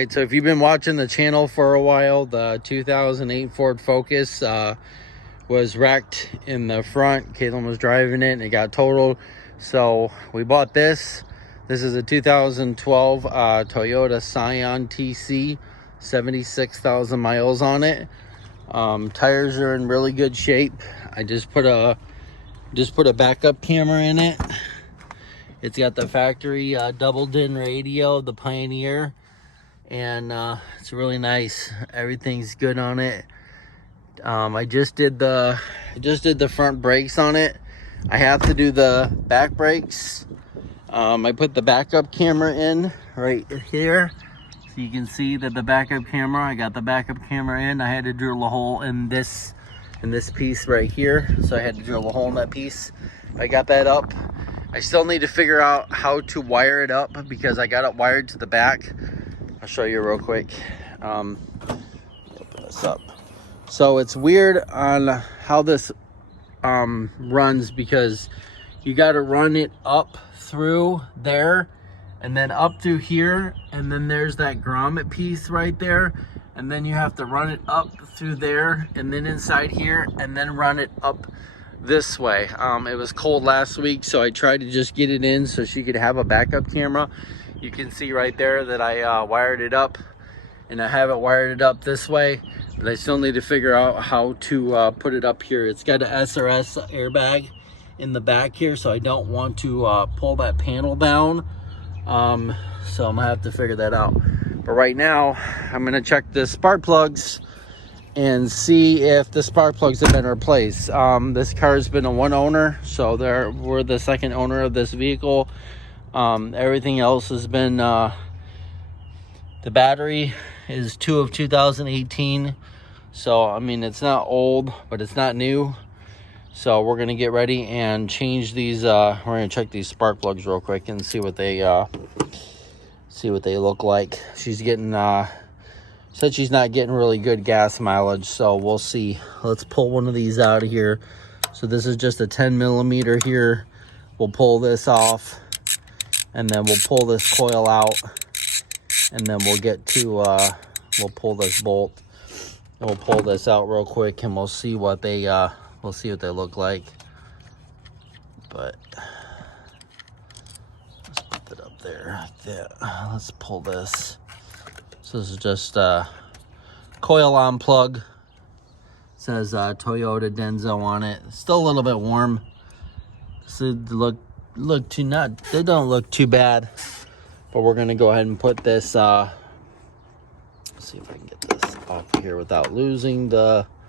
right, so if you've been watching the channel for a while, the 2008 Ford Focus was wrecked in the front. Caitlin was driving it and it got totaled. So we bought this. This is a 2012 Toyota Scion TC, 76,000 miles on it. Tires are in really good shape. I just put a backup camera in it. It's got the factory double din radio, the Pioneer, and it's really nice. Everything's good on it. I just did the front brakes on it. I have to do the back brakes. I put the backup camera in right here, so you can see that the backup camera. I got the backup camera in. I had to drill a hole in this piece right here, so I had to drill a hole in that piece. I got that up. I still need to figure out how to wire it up because I got it wired to the back. I'll show you real quick. Open this up. So it's weird on how this runs, because you got to run it up through there and then up through here, and then there's that grommet piece right there, and then you have to run it up through there and then inside here and then run it up this way. It was cold last week, so I tried to just get it in so she could have a backup camera. You can see right there that I wired it up, and I have it wired it up this way, but I still need to figure out how to put it up here. It's got an SRS airbag in the back here, so I don't want to pull that panel down. So I'm gonna have to figure that out. But right now, I'm gonna check the spark plugs and see if the spark plugs have been replaced. This car's been a one owner, so we're the second owner of this vehicle. Everything else has been, the battery is 2018. So, I mean, it's not old, but it's not new. So we're gonna get ready and change these. We're gonna check these spark plugs real quick and see what they look like. She's getting, said she's not getting really good gas mileage, so we'll see. Let's pull one of these out of here. So this is just a 10 millimeter here. We'll pull this off, and then we'll pull this coil out, and then we'll get to we'll pull this bolt, and we'll pull this out real quick, and we'll see what they look like. But let's put that up there. Let's pull this. So this is just a coil on plug. It says Toyota Denso on it. It's still a little bit warm. So they don't look too bad. But we're gonna go ahead and put this. Let's see if I can get this off here without losing that.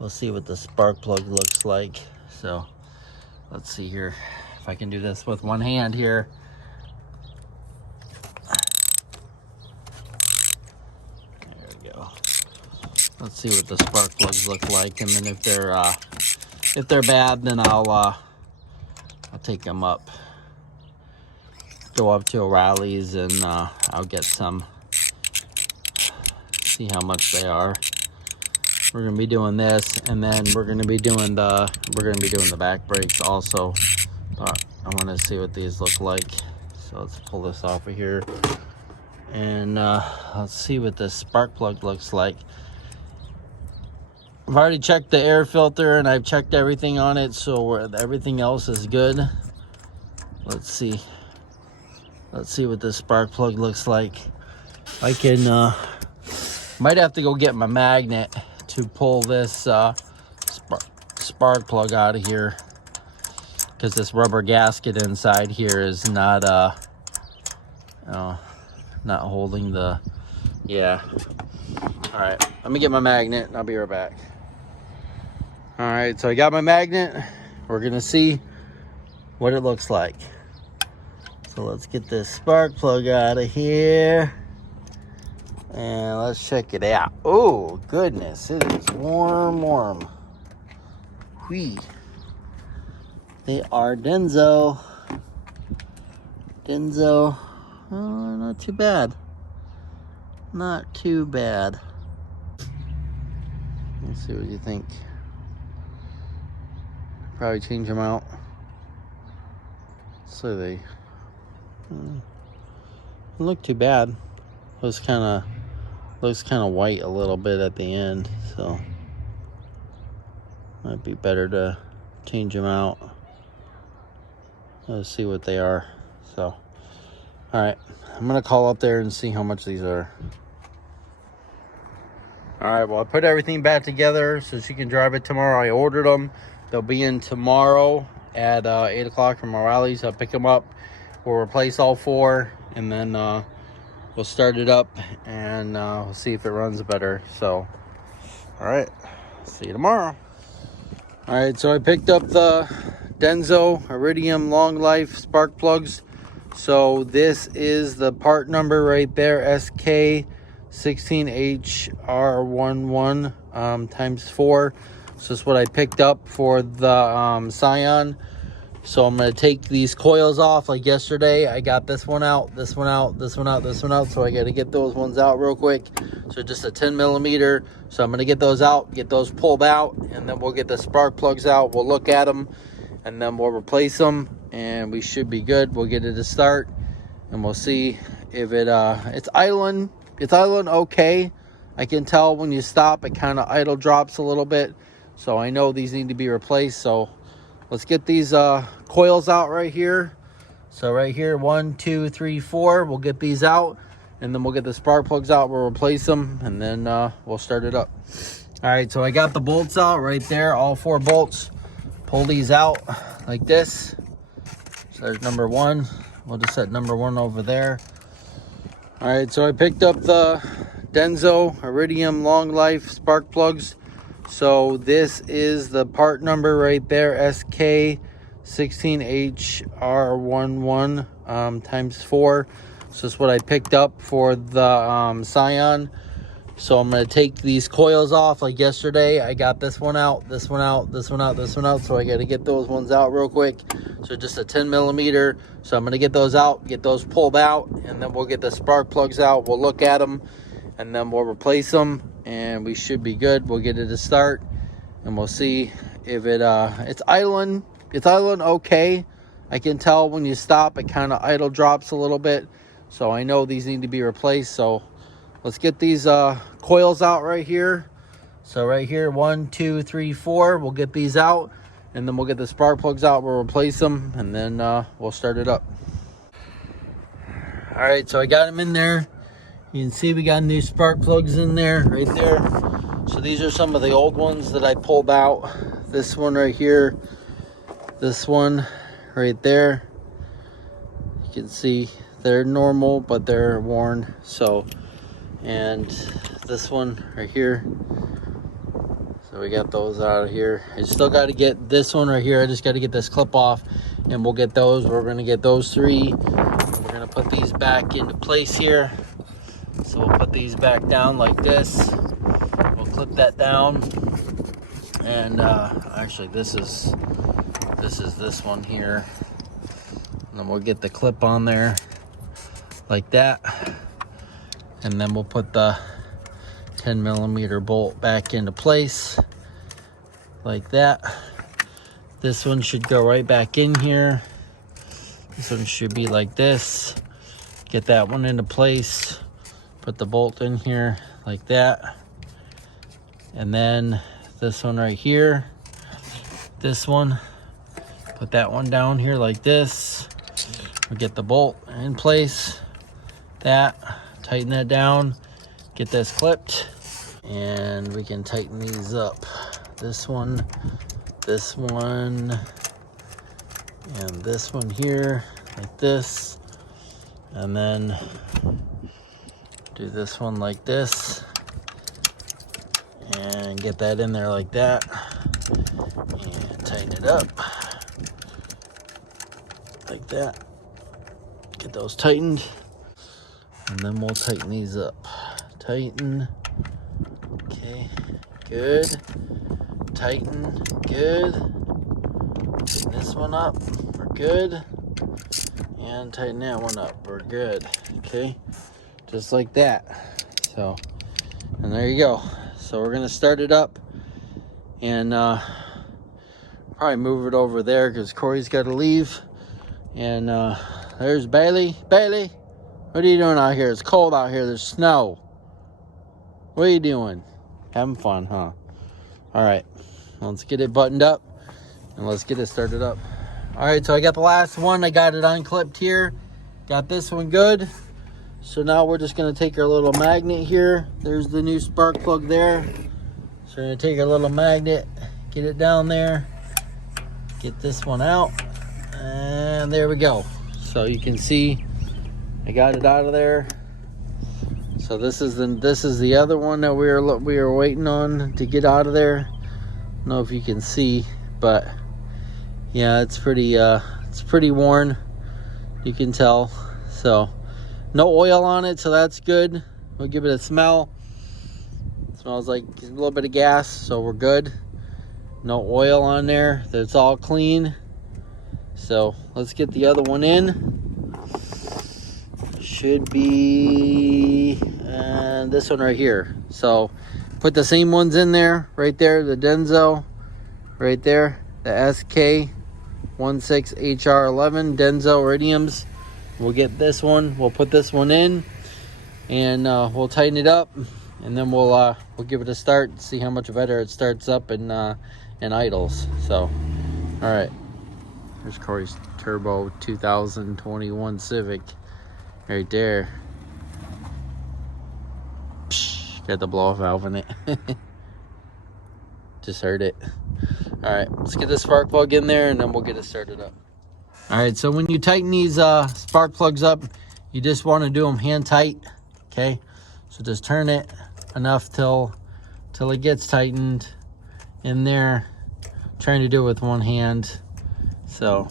We'll see what the spark plug looks like. So let's see here if I can do this with one hand here. Let's see what the spark plugs look like, and then if they're bad, then I'll take them up, go up to O'Reilly's, and I'll get some, see how much they are. We're gonna be doing this, and then we're gonna be doing the back brakes also. But I want to see what these look like. So let's pull this off of here, and let's see what the spark plug looks like. I've already checked the air filter, and I've checked everything on it, so everything else is good. Let's see what this spark plug looks like. I can might have to go get my magnet to pull this spark plug out of here, because this rubber gasket inside here is not holding the, yeah. All right, let me get my magnet and I'll be right back. All right, so I got my magnet. We're gonna see what it looks like. So let's get this spark plug out of here, and let's check it out. Oh goodness, it is warm. Whee. They are Denso. Oh, not too bad. Not too bad. Let's see what you think. Probably change them out so they Doesn't look too bad. Looks kind of white a little bit at the end, so might be better to change them out. Let's see what they are. So, all right, I'm gonna call up there and see how much these are. All right, well, I put everything back together so she can drive it tomorrow. I ordered them. They'll be in tomorrow at 8 o'clock from O'Reilly's. I'll pick them up. We'll replace all four, and then we'll start it up, and we'll see if it runs better. So, all right, see you tomorrow. All right, so I picked up the Denso Iridium Long Life spark plugs. So this is the part number right there, SK16HR11 times 4. So that's what I picked up for the Scion. So I'm going to take these coils off. Like yesterday, I got this one out, this one out, this one out, this one out. So I got to get those ones out real quick. So just a 10 millimeter. So I'm going to get those out, get those pulled out, and then we'll get the spark plugs out. We'll look at them, and then we'll replace them, and we should be good. We'll get it to start, and we'll see if it's idling. It's idling okay. I can tell when you stop, it kind of idle drops a little bit. So I know these need to be replaced. So let's get these coils out right here. So right here, 1, 2, 3, 4. We'll get these out, and then we'll get the spark plugs out. We'll replace them, and then we'll start it up. All right, so I got the bolts out right there, all 4 bolts. Pull these out like this. So there's number 1. We'll just set number 1 over there. All right, so I picked up the Denso Iridium Long Life spark plugs. So this is the part number right there, SK16HR11 times 4. So that's what I picked up for the Scion. So I'm going to take these coils off. Like yesterday, I got this one out, this one out, this one out, this one out. So I got to get those ones out real quick. So just a 10 millimeter. So I'm going to get those out, get those pulled out, and then we'll get the spark plugs out. We'll look at them, and then we'll replace them, and we should be good. We'll get it to start, and we'll see if it's idling. It's idling okay. I can tell when you stop, it kind of idle drops a little bit. So I know these need to be replaced. So let's get these coils out right here. So right here, 1, 2, 3, 4. We'll get these out, and then we'll get the spark plugs out. We'll replace them, and then we'll start it up. All right, so I got them in there. You can see we got new spark plugs in there, right there. So these are some of the old ones that I pulled out. This one right here, this one right there. You can see they're normal, but they're worn. So, and this one right here. So we got those out of here. I still got to get this one right here. I just got to get this clip off, and we'll get those. We're going to get those 3. We're going to put these back into place here. So we'll put these back down like this. We'll clip that down. And actually this is this one here. And then we'll get the clip on there like that. And then we'll put the 10 millimeter bolt back into place like that. This one should go right back in here. This one should be like this. Get that one into place. Put the bolt in here like that. And then this one right here. This one. Put that one down here like this. We get the bolt in place. That. Tighten that down. Get this clipped. And we can tighten these up. This one. This one. And this one here. Like this. And then do this one like this, and get that in there like that, and tighten it up like that. Get those tightened, and then we'll tighten these up. Tighten. Okay, good. Tighten. Good. Tighten this one up. We're good. And tighten that one up. We're good. Okay. Just like that. So, and there you go. So we're gonna start it up, and probably move it over there because Corey's got to leave, and There's Bailey. Bailey, what are you doing out here? It's cold out here. There's snow. What are you doing? Having fun, huh? All right, let's get it buttoned up and let's get it started up. All right, so I got the last one. I got it unclipped here. Got this one good. So now we're just gonna take our little magnet here. There's the new spark plug there. So we're gonna take our little magnet, get it down there, get this one out, and there we go. So you can see I got it out of there. So this is the other one that we were waiting on to get out of there. I don't know if you can see, but yeah, it's pretty worn. You can tell. So no oil on it, so that's good. We'll give it a smell. It smells like a little bit of gas, so we're good. No oil on there. That's all clean. So let's get the other one in. Should be this one right here. So put the same ones in there, right there, the Denso, right there, the SK16HR11 Denso iridiums. We'll get this one, we'll put this one in, and we'll tighten it up, and then we'll give it a start, see how much better it starts up and idles. So, all right, here's Corey's turbo 2021 Civic right there. Got the blow off valve in it. Just heard it. All right, let's get the spark plug in there and then we'll get it started up. All right, so when you tighten these spark plugs up, you just want to do them hand tight, okay? So just turn it enough till it gets tightened in there. I'm trying to do it with one hand. So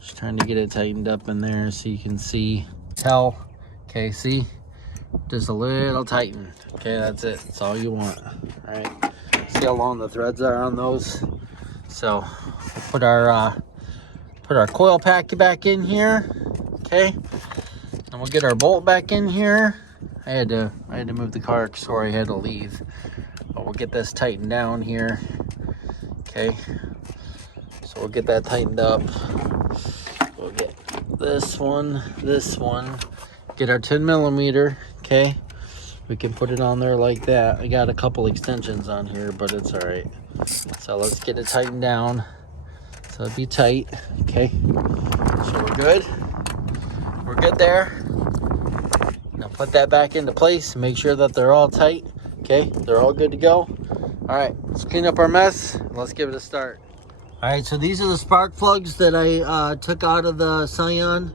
just trying to get it tightened up in there so you can see, tell. Okay, see? Just a little tightened. Okay, that's it. That's all you want. All right. See how long the threads are on those. So we'll put our coil pack back in here. Okay, and we'll get our bolt back in here. I had to move the car because Corey had to leave. But we'll get this tightened down here. Okay, so we'll get that tightened up. We'll get this one. Get our 10 millimeter. Okay, we can put it on there like that. I got a couple extensions on here, but it's all right. So let's get it tightened down. So it'd be tight. Okay, so we're good. We're good there. Now put that back into place. Make sure that they're all tight. Okay, they're all good to go. All right, let's clean up our mess. Let's give it a start. All right, so these are the spark plugs that I took out of the Scion.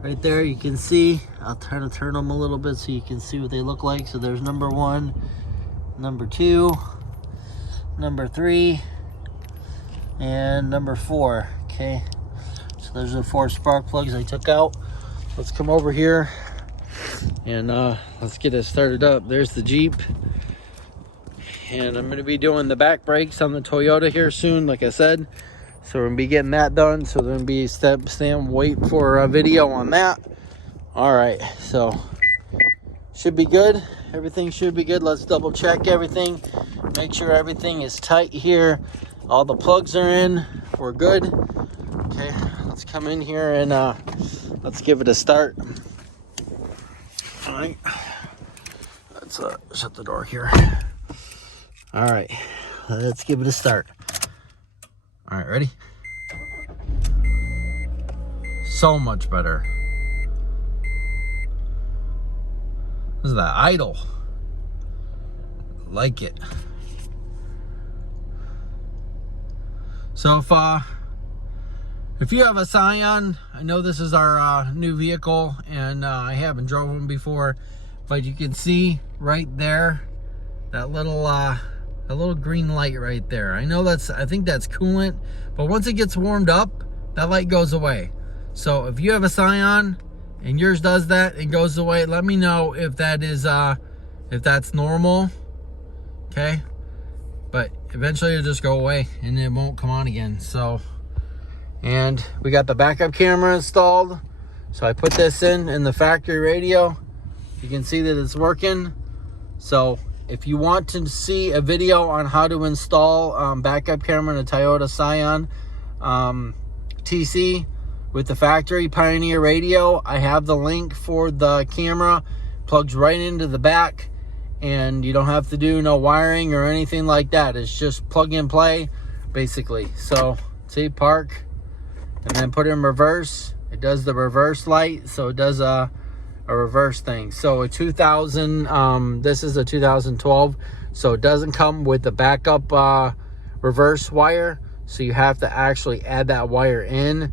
Right there, you can see. I'll try to turn them a little bit so you can see what they look like. So there's number 1, number 2, number 3, and number 4. Okay, so there's the 4 spark plugs I took out. Let's come over here and let's get it started up. There's the Jeep, and I'm going to be doing the back brakes on the Toyota here soon, like I said. So we're gonna be getting that done. So there's gonna be wait for a video on that. All right, so should be good. Everything should be good. Let's double check everything. Make sure everything is tight here. All the plugs are in. We're good. Okay, let's come in here and let's give it a start. All right, let's shut the door here. All right, let's give it a start. All right, ready? So much better. This is that idle. Like it. So if you have a Scion, I know this is our new vehicle, and I haven't drove one before, but you can see right there that little green light right there. I think that's coolant, but once it gets warmed up, that light goes away. So if you have a Scion and yours does that and goes away, let me know if that is if that's normal. Okay, but eventually it'll just go away and it won't come on again. So, and we got the backup camera installed, so I put this in the factory radio. You can see that it's working. So if you want to see a video on how to install backup camera in a Toyota Scion TC, with the factory Pioneer radio. I have the link for the camera, plugs right into the back, and you don't have to do no wiring or anything like that. It's just plug and play basically. So see, park, and then put it in reverse. It does the reverse light, so it does a reverse thing. So a 2000, this is a 2012, so it doesn't come with the backup reverse wire, so you have to actually add that wire in.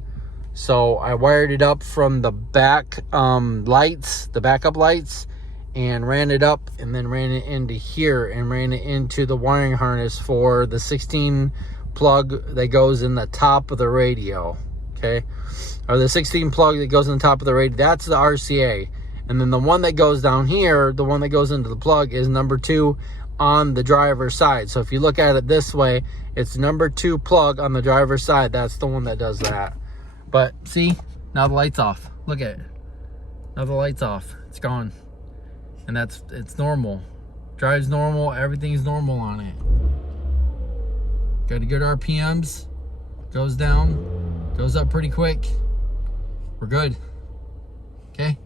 So I wired it up from the back lights, the backup lights, and ran it up, and then ran it into here, and ran it into the wiring harness for the 16 plug that goes in the top of the radio. Okay, or the 16 plug that goes in the top of the radio, that's the RCA. And then the one that goes down here, the one that goes into the plug, is number 2 on the driver's side. So if you look at it this way, it's number 2 plug on the driver's side. That's the one that does that. But see, now the light's off. Look at it. Now the light's off. It's gone. And it's normal. Drives normal. Everything's normal on it. Got a good RPMs. Goes down. Goes up pretty quick. We're good. Okay.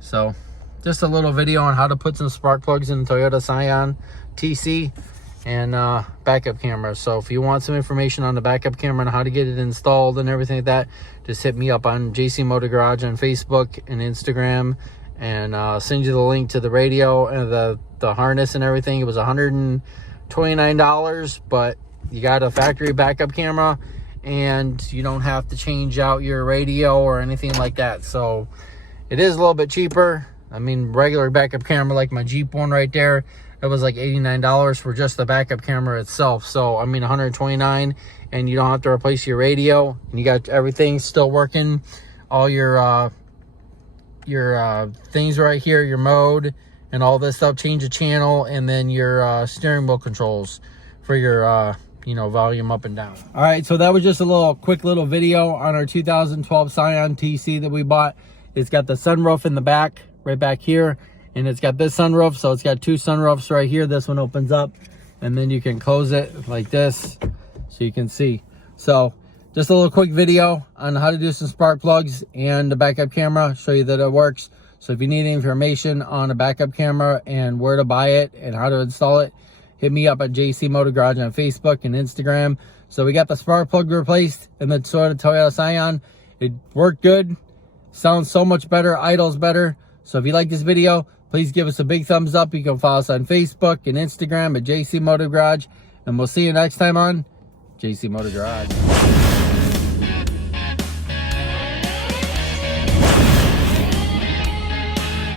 So just a little video on how to put some spark plugs in the Toyota Scion TC and backup camera. So if you want some information on the backup camera and how to get it installed and everything like that, just hit me up on JC Motor Garage on Facebook and Instagram, and I'll send you the link to the radio and the harness and everything. It was $129, but you got a factory backup camera, and you don't have to change out your radio or anything like that. So it is a little bit cheaper. I mean, regular backup camera like my Jeep one right there, it was like $89 for just the backup camera itself. So I mean, $129, and you don't have to replace your radio, and you got everything still working, all your things right here, your mode and all this stuff, change the channel, and then your steering wheel controls for your you know, volume up and down. All right, so that was just a quick little video on our 2012 Scion TC that we bought. It's got the sunroof in the back, right back here, and it's got this sunroof, so it's got 2 sunroofs right here. This one opens up, and then you can close it like this, so you can see. So just a little quick video on how to do some spark plugs and the backup camera, show you that it works. So if you need any information on a backup camera and where to buy it and how to install it, hit me up at JC Motor Garage on Facebook and Instagram. So we got the spark plug replaced in the Toyota Scion. It worked good. Sounds so much better. Idles better. So if you like this video, please give us a big thumbs up. You can follow us on Facebook and Instagram at JC Motor Garage. And we'll see you next time on JC Motor Garage.